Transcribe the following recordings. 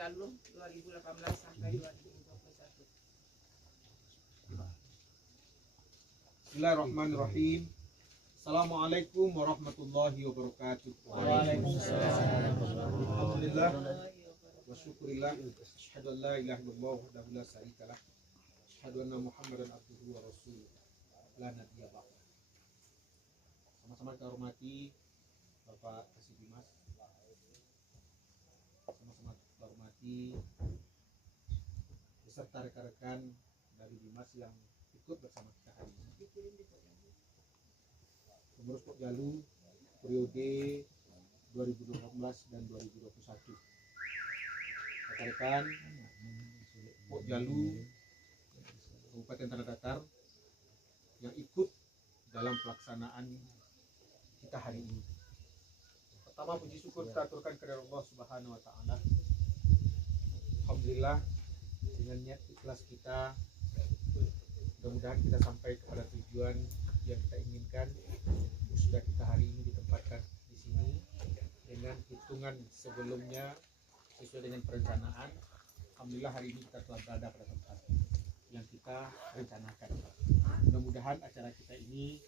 Jalu 2018 sampai 2021. Bismillahirrahmanirrahim. Assalamualaikum warahmatullahi wabarakatuh. Waalaikumsalam. Alhamdulillah wa syukurillah. Asyhadu an la ilaha illallah wahdahu la syarika lah. Asyhadu anna Muhammadan abduhu wa rasuluh. La nabiyya ba'da. Sama-sama kita hormati Bapak Kasih Dimas. Sama-sama kita hormati beserta rekan-rekan dari Dimas yang ikut bersama kita hari ini. Pengurus Pokjalu periode 2018 dan 2021. Rekan-rekan Pokjalu Kabupaten Tanah Datar yang ikut dalam pelaksanaan kita hari ini. Pertama, puji syukur kita aturkan kepada Allah Subhanahu wa taala. Alhamdulillah, dengan niat ikhlas kita, mudah-mudahan kita sampai kepada tujuan yang kita inginkan. Sudah kita hari ini ditempatkan di sini dengan hitungan sebelumnya sesuai dengan perencanaan. Alhamdulillah hari ini kita telah berada pada tempat yang kita rencanakan. Mudah-mudahan acara kita ini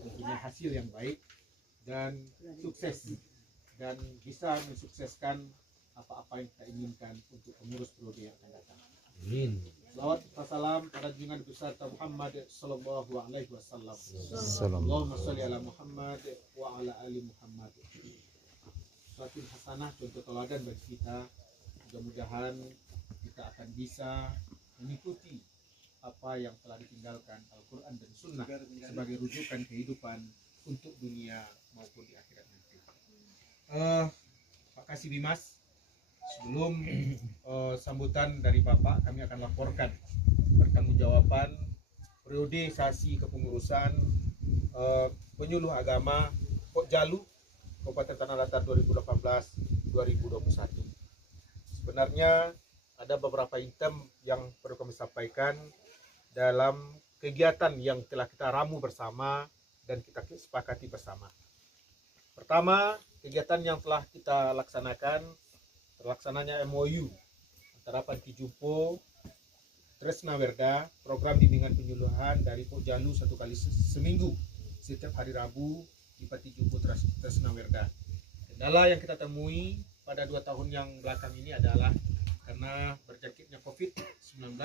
mempunyai hasil yang baik dan sukses dan bisa mensukseskan apa-apa yang kita inginkan untuk pengurus periode yang akan datang. Amin. Salawat salam pada junjungan besar Muhammad sallallahu alaihi wasallam. Allahumma shalli ala Muhammad wa ala ali Muhammad. Suatu hasanah, contoh teladan bagi kita. Mudah-mudahan kita akan bisa mengikuti apa yang telah ditinggalkan Al-Quran dan Sunnah sebagai rujukan kehidupan untuk dunia maupun di akhirat nanti. Pak Kasih Dimas, sebelum sambutan dari Bapak, kami akan laporkan pertanggungjawaban periodisasi kepengurusan penyuluh agama Pokjalu Kabupaten Tanah Datar 2018-2021. Sebenarnya ada beberapa item yang perlu kami sampaikan dalam kegiatan yang telah kita ramu bersama dan kita sepakati bersama. Pertama, kegiatan yang telah kita laksanakan, terlaksananya MOU antara Panti Jumpo Tresna Werda, program bimbingan penyuluhan dari Pokjalu satu kali seminggu setiap hari Rabu di Panti Jumpo Tresna Werda. Kendala yang kita temui pada 2 tahun yang belakang ini adalah karena berjangkitnya COVID-19,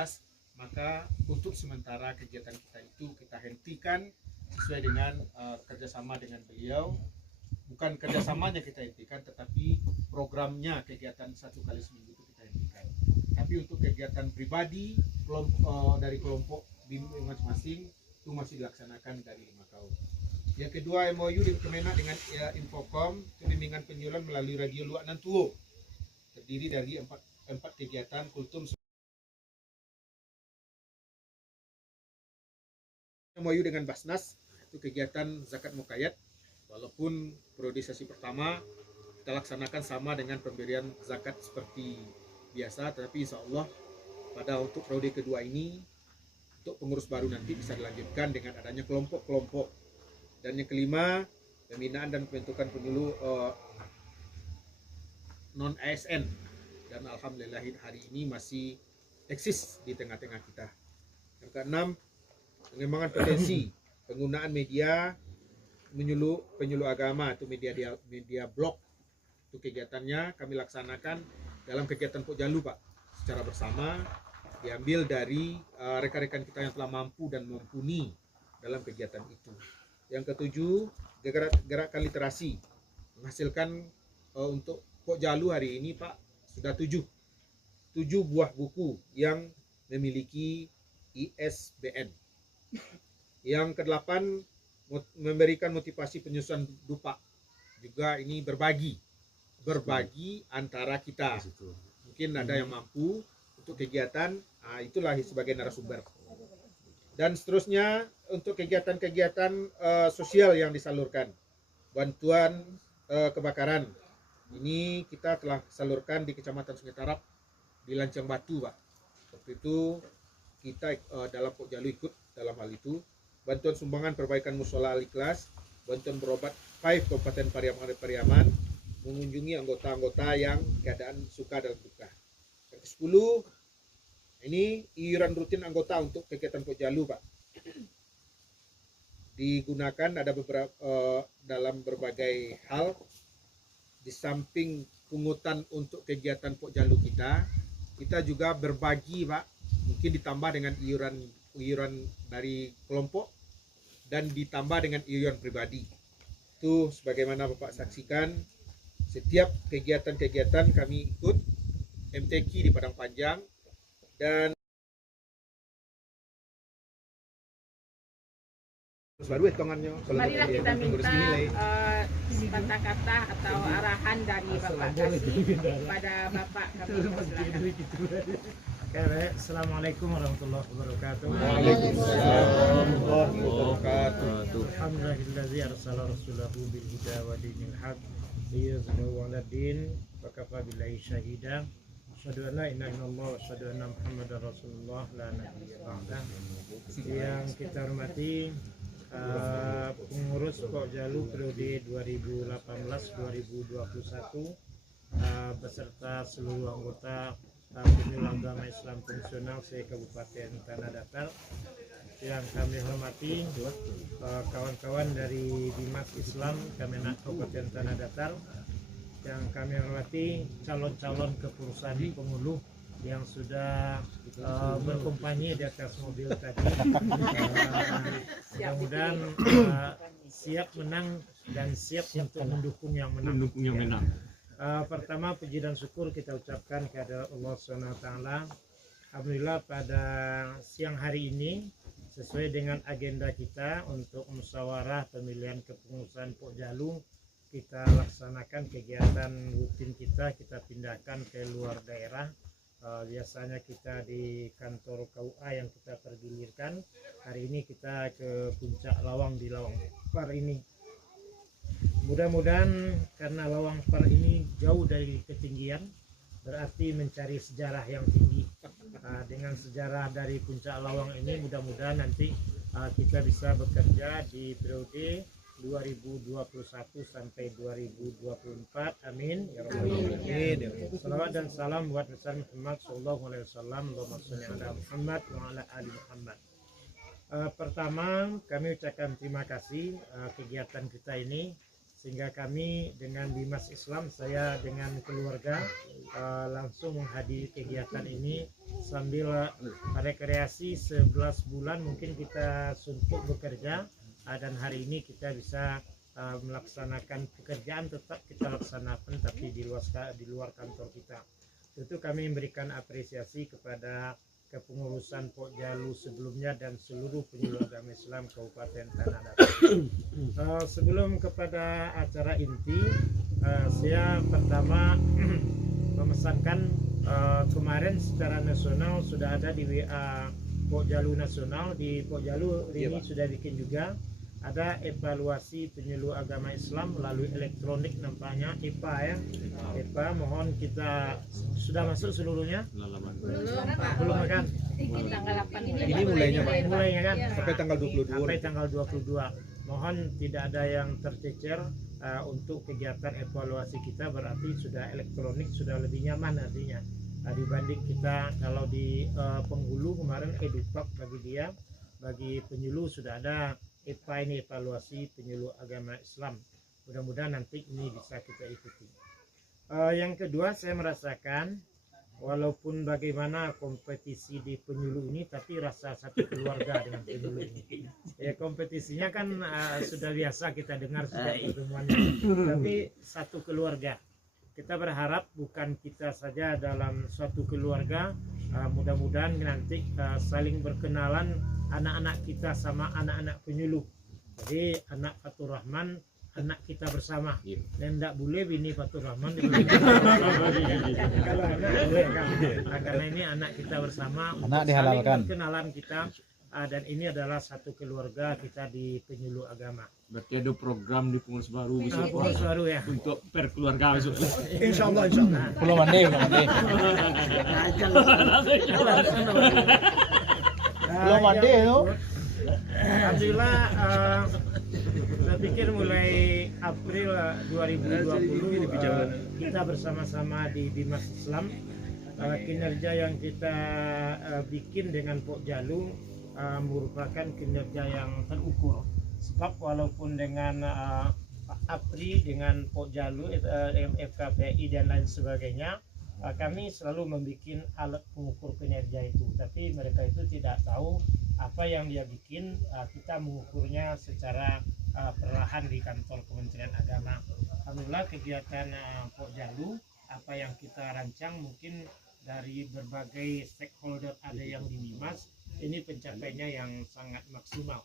maka untuk sementara kegiatan kita itu kita hentikan sesuai dengan kerjasama dengan beliau. Bukan kerjasamanya kita hentikan, tetapi programnya kegiatan 1 kali seminggu itu kita hentikan. Tapi untuk kegiatan pribadi dari kelompok bimbing masing-masing itu masih dilaksanakan dari 5 tahun. Yang kedua, MOU di Kemenak dengan Infocom, bimbingan penyuluhan melalui radio Luak Nantuo, terdiri dari 4 kegiatan kultum. MOU dengan Basnas itu kegiatan zakat mukayat, walaupun periodisasi pertama kita laksanakan sama dengan pemberian zakat seperti biasa, tetapi insya Allah pada untuk periode kedua ini untuk pengurus baru nanti bisa dilanjutkan dengan adanya kelompok-kelompok. Dan yang kelima, pembinaan dan pembentukan penyuluh non ASN, dan alhamdulillah hari ini masih eksis di tengah-tengah kita. Yang keenam, pengembangan potensi penggunaan media penyuluh agama atau media blog. Itu kegiatannya kami laksanakan dalam kegiatan Pokjalu, Pak, secara bersama, diambil dari rekan-rekan kita yang telah mampu dan mumpuni dalam kegiatan itu. Yang ketujuh, gerakan literasi menghasilkan untuk Pokjalu hari ini, Pak, sudah 7 buah buku yang memiliki ISBN. Yang kedelapan, memberikan motivasi penyusunan dupa. Juga ini berbagi antara kita. Mungkin ada yang mampu untuk kegiatan, itulah sebagai narasumber. Dan seterusnya untuk kegiatan-kegiatan sosial yang disalurkan. Bantuan kebakaran. Ini kita telah salurkan di Kecamatan Sungai Tarap, di Lancang Batu, Pak. Waktu itu kita dalam Pokjalu ikut dalam hal itu. Bantuan sumbangan perbaikan musola Al-Ikhlas, bantuan berobat 5 Kabupaten Pariaman, mengunjungi anggota-anggota yang keadaan suka dan duka. ke-10 ini iuran rutin anggota untuk kegiatan Pokjalu, Pak. Digunakan ada beberapa dalam berbagai hal. Di samping pungutan untuk kegiatan Pokjalu kita juga berbagi, Pak. Mungkin ditambah dengan iuran dari kelompok dan ditambah dengan iuran pribadi. Itu sebagaimana Bapak saksikan, setiap kegiatan-kegiatan kami ikut MTQ di Padang Panjang. Dan baru hitungannya. Marilah kita minta kata-kata atau arahan dari Bapak Kasih kepada Bapak kami persilakan. Assalamualaikum warahmatullahi wabarakatuh. Waalaikumsalam warahmatullahi wabarakatuh. Alhamdulillazi arsala rasulahu bil huda wa dinil haq liyuzhirahu 'ala din wa kafa billahi shahida. Asyhadu an la ilaha illallah wa asyhadu anna Muhammadar Rasulullah la nabiyya ba'dah. Yang kita hormati pengurus Pokjalu periode 2018-2021 beserta seluruh anggota penyuluh agama Islam fungsional se-Kabupaten Tanah Datar. Yang kami hormati kawan-kawan dari Bimas Islam Kemenak Kabupaten Tanah Datar. Yang kami hormati calon-calon kepengurusan penguluh yang sudah berkumpanye di atas mobil tadi. Mudah-mudahan siap menang dan siap untuk mendukung yang menang. Pertama, puji dan syukur kita ucapkan kepada Allah SWT. Alhamdulillah pada siang hari ini sesuai dengan agenda kita untuk musyawarah pemilihan kepengurusan Pokjalu, kita laksanakan kegiatan rutin kita pindahkan ke luar daerah. Biasanya kita di kantor KUA yang kita pergilirkan. Hari ini kita ke Puncak Lawang di Lawang Par ini. Mudah-mudahan karena Lawang Par ini jauh dari ketinggian, berarti mencari sejarah yang tinggi. Dengan sejarah dari Puncak Lawang ini mudah-mudahan nanti kita bisa bekerja di periode 2021 sampai 2024. Amin ya rabbal alamin. Salawat dan salam buat Nabi Muhammad sallallahu alaihi wasallam. Allahumma shalli ala Muhammad wa ala ali Muhammad. Pertama, kami ucapkan terima kasih kegiatan kita ini, sehingga kami dengan Bimas Islam, saya dengan keluarga langsung menghadiri kegiatan ini sambil rekreasi 11 bulan mungkin kita suntuk bekerja. Dan hari ini kita bisa melaksanakan pekerjaan tetap kita laksanakan tapi di luar kantor kita. Tentu kami memberikan apresiasi kepada kepengurusan Pokjalu sebelumnya dan seluruh penyuluh agama Islam Kabupaten Tanah Datar. Sebelum kepada acara inti, saya pertama memesankan kemarin secara nasional sudah ada di WA Pokjalu nasional. Di Pokjalu ini sudah bikin juga ada evaluasi penyuluh agama Islam melalui elektronik, nampaknya EPA ya. EPA, mohon kita sudah masuk seluruhnya? Belum kan? Tanggal 8 Ini mulainya, Pak. Mulainya kan? Sampai tanggal 22. Sampai tanggal 22. Mohon tidak ada yang tercecer untuk kegiatan evaluasi kita, berarti sudah elektronik, sudah lebih nyaman artinya. Dibanding kita kalau di penghulu kemarin edupak bagi penyuluh sudah ada EPA ini, evaluasi penyuluh agama Islam. Mudah-mudahan nanti ini bisa kita ikuti. Yang kedua, saya merasakan walaupun bagaimana kompetisi di penyuluh ini, tapi rasa satu keluarga dengan penyuluh ini. Ya, kompetisinya kan sudah biasa kita dengar sudah pertemuannya, tapi satu keluarga. Kita berharap bukan kita saja dalam suatu keluarga, mudah-mudahan nanti saling berkenalan anak-anak kita sama anak-anak penyuluh. Jadi anak Fatur Rahman, anak kita bersama. Dan tidak boleh bini Fatur Rahman. Kalau anak boleh kan? Karena ini anak kita bersama. Anak dihalalkan. Kenalan kita. Dan ini adalah satu keluarga kita di penyuluh agama. Berarti ada program di pengurus baru besok Pengurus baru ya. untuk per keluarga besok. Insyaallah. Belum mandi. Belum mandi itu. Alhamdulillah, saya pikir mulai April 2020 kita bersama-sama di Bimas Islam kinerja yang kita bikin dengan Pokjalu merupakan kinerja yang terukur. Sebab walaupun dengan APRI, dengan Pokjalu, FKPI dan lain sebagainya, kami selalu membuat alat pengukur kinerja itu, tapi mereka itu tidak tahu apa yang dia bikin. Kita mengukurnya secara perlahan di kantor Kementerian Agama. Alhamdulillah kegiatan Pokjalu, apa yang kita rancang mungkin dari berbagai stakeholder, ada yang di Bimas, ini pencapaiannya yang sangat maksimal.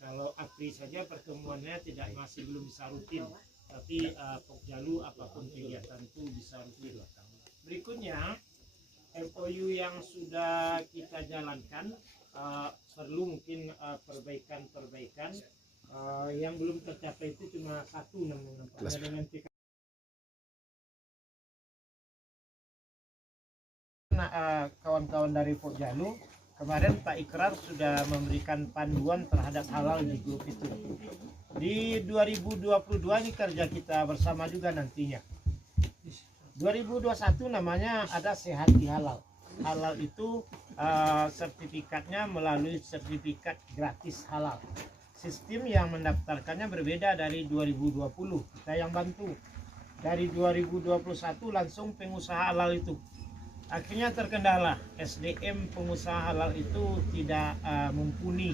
Kalau APRI saja pertemuannya masih belum bisa rutin, tapi Pokjalu apapun kegiatan itu bisa rutin. Berikutnya MOU yang sudah kita jalankan, perlu mungkin perbaikan-perbaikan. Yang belum tercapai itu cuma satu namanya dengan kawan-kawan dari Pokjalu. Kemarin Pak Ikrar sudah memberikan panduan terhadap halal di grup itu. Di 2022 ini kerja kita bersama juga nantinya. 2021 namanya ada Sehat di Halal. Halal itu sertifikatnya melalui sertifikat gratis halal. Sistem yang mendaftarkannya berbeda dari 2020. Kita yang bantu. Dari 2021 langsung pengusaha halal itu. Akhirnya terkendala, SDM pengusaha halal itu tidak mumpuni.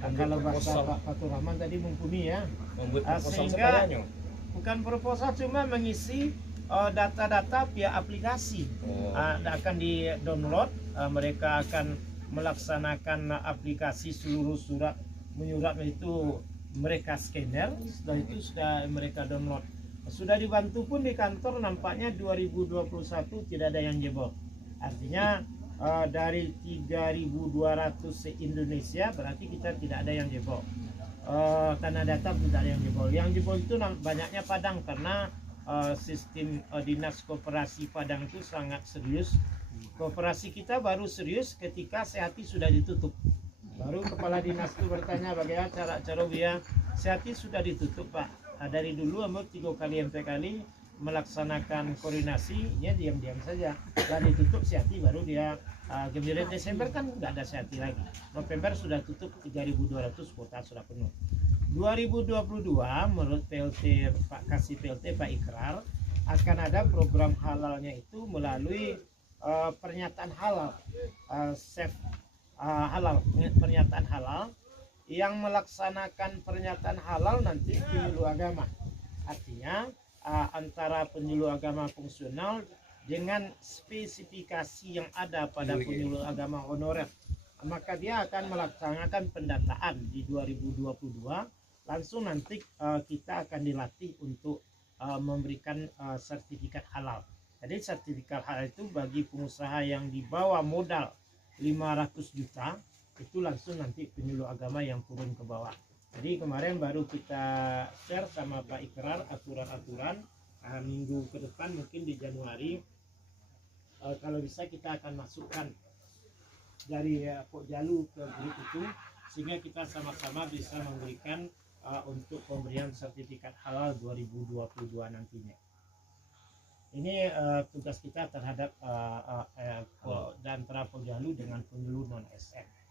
Kalau bahasa Pak Fatur Rahman tadi mumpuni ya. Sehingga bukan proposal, cuma mengisi data-data via aplikasi. Akan di download, mereka akan melaksanakan aplikasi seluruh surat menyurat itu mereka scanner, setelah itu sudah mereka download. Sudah dibantu pun di kantor, nampaknya 2021 tidak ada yang jebol. Artinya dari 3.200 se-Indonesia berarti kita tidak ada yang jebol. Tanah datar tidak ada yang jebol. Yang jebol itu banyaknya Padang, karena sistem dinas koperasi Padang itu sangat serius. Koperasi kita baru serius ketika Sehati sudah ditutup. Baru kepala dinas itu bertanya bagaimana cara biar Sehati sudah ditutup Pak. Dari dulu 3 kali 4 kali melaksanakan koordinasi, dia diam-diam saja. Dan ditutup Sehati, baru dia gembira. Desember kan nggak ada Sehati lagi. November sudah tutup 3.200, kuota sudah penuh. 2022 menurut PLT Pak Kasih PLT Pak Ikrar akan ada program halalnya itu melalui pernyataan halal, halal, pernyataan halal. Yang melaksanakan pernyataan halal nanti penyuluh agama. Artinya antara penyuluh agama fungsional dengan spesifikasi yang ada pada penyuluh agama honorer, maka dia akan melaksanakan pendataan di 2022. Langsung nanti kita akan dilatih untuk memberikan sertifikat halal. Jadi sertifikat halal itu bagi pengusaha yang di bawah modal 500 juta, itu langsung nanti penyuluh agama yang turun ke bawah. Jadi kemarin baru kita share sama Pak Ikrar aturan-aturan. Minggu ke depan mungkin di Januari kalau bisa kita akan masukkan dari Pokjalu ke grup itu, sehingga kita sama-sama bisa memberikan untuk pemberian sertifikat halal 2022 nantinya. Ini tugas kita terhadap dan antara Pokjalu dengan penyuluh non-SM.